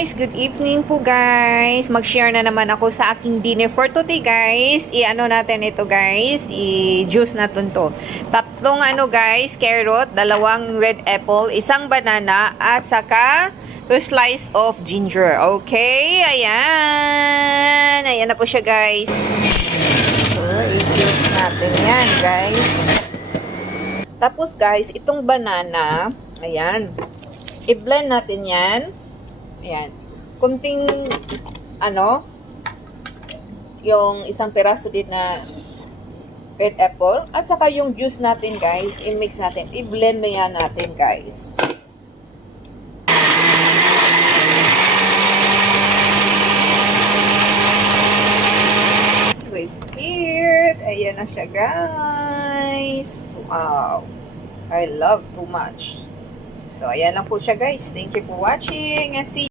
guys! Good evening po guys! Mag-share na naman ako sa aking dinner for today guys. I-ano natin ito guys, i-juice natin to. Tatlong guys, carrot, dalawang red apple, isang banana, at saka 2 slice of ginger. Okay, ayan. Ayan na po siya guys. So, i-juice natin yan guys. Tapos guys, itong banana, ayan. I-blend natin yan. Ayan. Kunting, yung isang piraso din na red apple. At saka yung juice natin, guys. I-mix natin. I-blend na yan natin, guys. Whisk it. Ayan na siya, guys. Wow. I love too much. So, ayan lang po siya guys. Thank you for watching and see you.